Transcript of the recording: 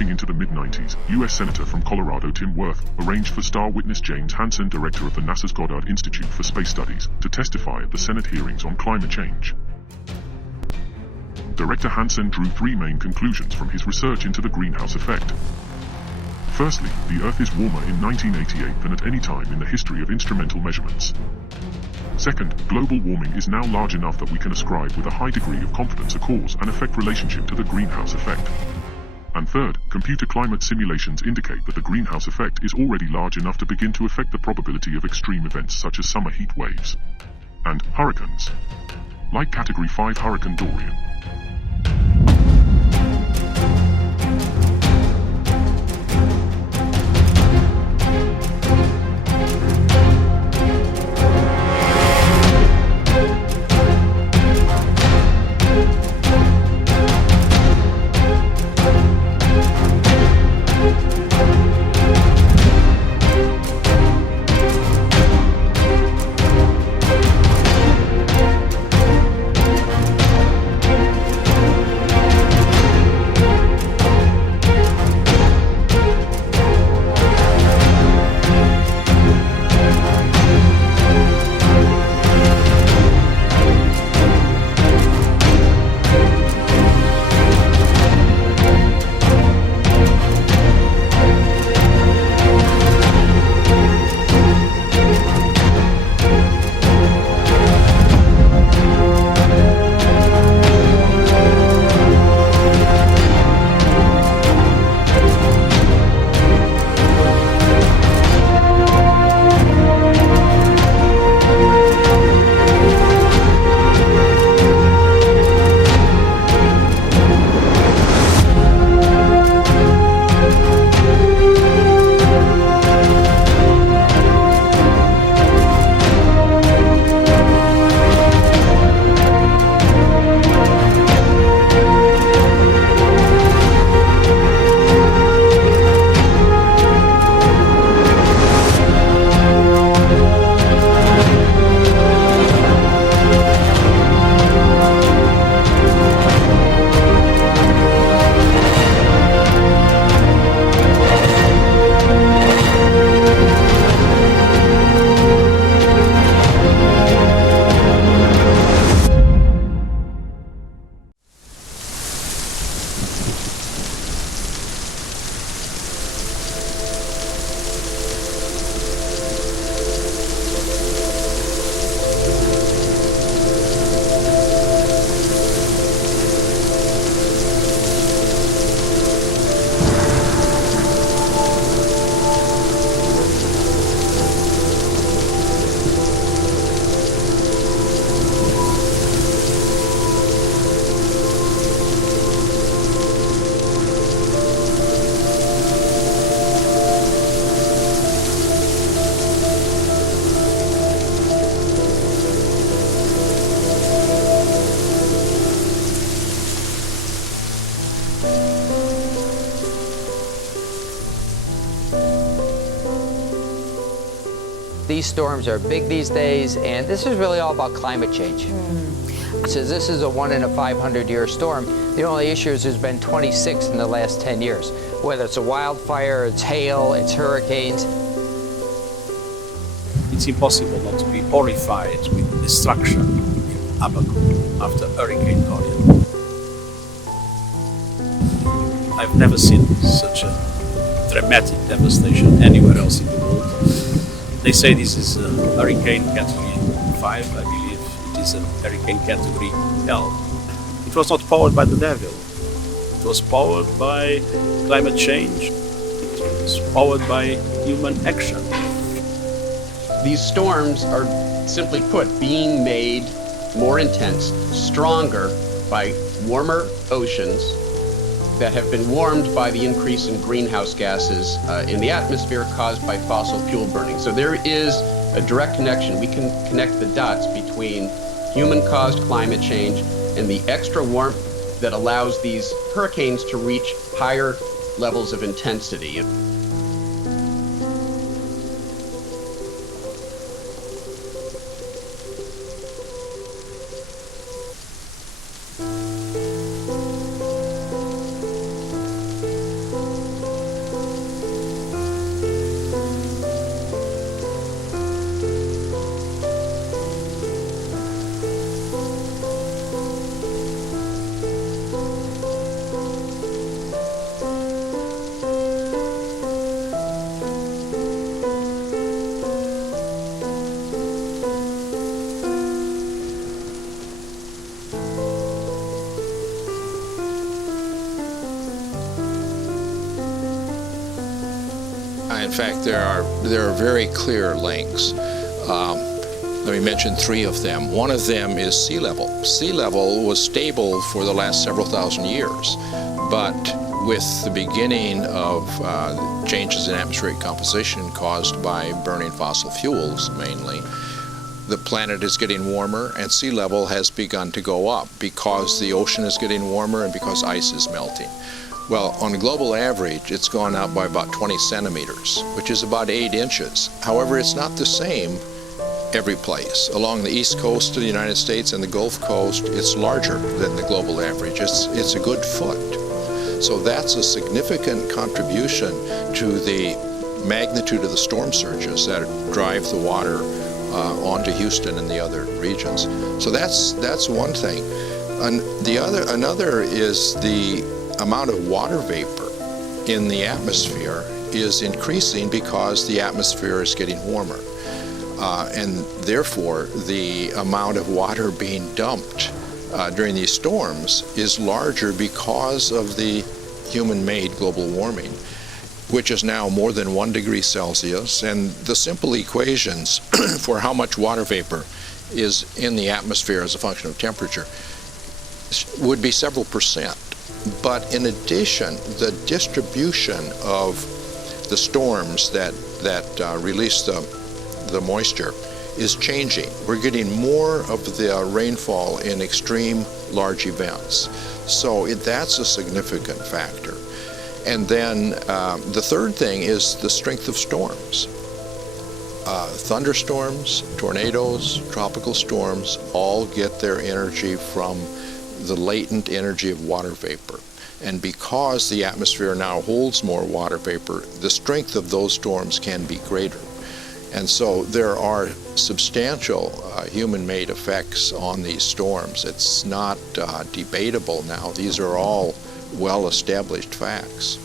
Pushing into the mid-90s, U.S. Senator from Colorado Tim Wirth arranged for star witness James Hansen, director of the NASA's Goddard Institute for Space Studies, to testify at the Senate hearings on climate change. Director Hansen drew three main conclusions from his research into the greenhouse effect. Firstly, the Earth is warmer in 1988 than at any time in the history of instrumental measurements. Second, global warming is now large enough that we can ascribe with a high degree of confidence a cause and effect relationship to the greenhouse effect. And third, computer climate simulations indicate that the greenhouse effect is already large enough to begin to affect the probability of extreme events such as summer heat waves and hurricanes, like Category 5 Hurricane Dorian. These storms are big these days, and this is really all about climate change. So this is a 1 in a 500-year storm. The only issue is there's been 26 in the last 10 years. Whether it's a wildfire, it's hail, it's hurricanes. It's impossible not to be horrified with the destruction in Abaco after Hurricane Dorian. I've never seen such a dramatic devastation anywhere else in the world. They say this is a Hurricane Category 5. I believe it is a Hurricane Category L. It was not powered by the devil. It was powered by climate change. It was powered by human action. These storms are, simply put, being made more intense, stronger by warmer oceans that have been warmed by the increase in greenhouse gases in the atmosphere caused by fossil fuel burning. So there is a direct connection. We can connect the dots between human-caused climate change and the extra warmth that allows these hurricanes to reach higher levels of intensity. In fact, there are very clear links. Let me mention three of them. One of them is sea level. Sea level was stable for the last several thousand years, but with the beginning of changes in atmospheric composition caused by burning fossil fuels mainly, the planet is getting warmer and sea level has begun to go up because the ocean is getting warmer and because ice is melting. Well, on a global average, it's gone up by about 20 centimeters, which is about 8 inches. However, it's not the same every place. Along the east coast of the United States and the Gulf Coast, it's larger than the global average. It's a good foot. So that's a significant contribution to the magnitude of the storm surges that drive the water onto Houston and the other regions. So that's one thing. Another is the amount of water vapor in the atmosphere is increasing because the atmosphere is getting warmer. And therefore, the amount of water being dumped during these storms is larger because of the human-made global warming, which is now more than 1 degree Celsius. And the simple equations for how much water vapor is in the atmosphere as a function of temperature would be several percent. But in addition, the distribution of the storms that release the moisture is changing. We're getting more of the rainfall in extreme large events. So that's a significant factor. And then the third thing is the strength of storms. Thunderstorms, tornadoes, tropical storms all get their energy from the latent energy of water vapor. And because the atmosphere now holds more water vapor, the strength of those storms can be greater. And so there are substantial human-made effects on these storms. It's not debatable now. These are all well-established facts.